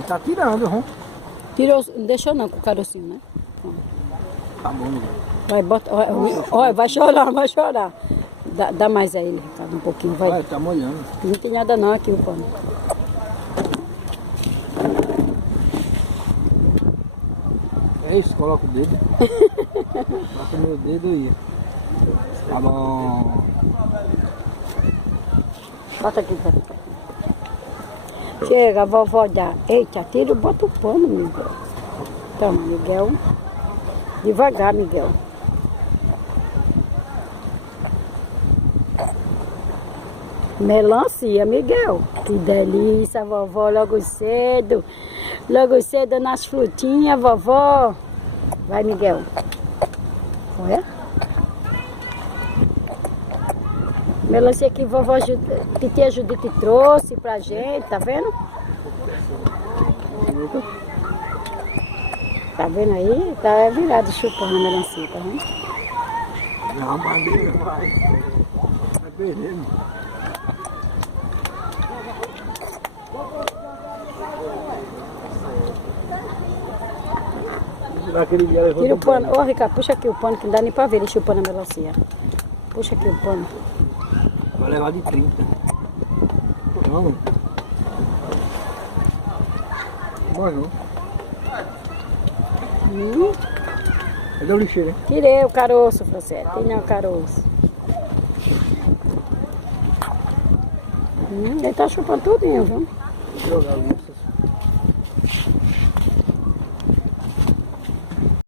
Ele tá tirando, viu? Tirou, não deixou não com o carocinho, né? Tá bom, Miguel. Vai, bota, olha, vai chorar, vai chorar. Dá mais a ele, Ricardo, um pouquinho, vai. Vai, tá molhando. Não tem nada não aqui o pano. É isso, coloca o dedo. Coloca o meu dedo aí. Tá bom. Bota aqui pra mim. Chega, a vovó dá. Eita, tira, bota o pano, Miguel. Toma, Miguel. Devagar, Miguel. Melancia, Miguel. Que delícia, vovó, logo cedo. Logo cedo nas frutinhas, vovó. Vai, Miguel. Olha. Melancia que vovó que tia Judite trouxe pra gente, tá vendo? Tá vendo aí? Tá virado chupando a melancia, tá vendo? Não, bandeira vai. Vai perdendo. Tira o pano. Ô, Ricardo, puxa aqui o pano que não dá nem pra ver ele chupando a melancia. Puxa aqui o pano. Vai levar de 30. Vamos. Bora não. Cadê o lixeiro, hein? Tirei o caroço, Francete. Tem o caroço. Ele tá chupando tudinho, viu? Vou jogar ali.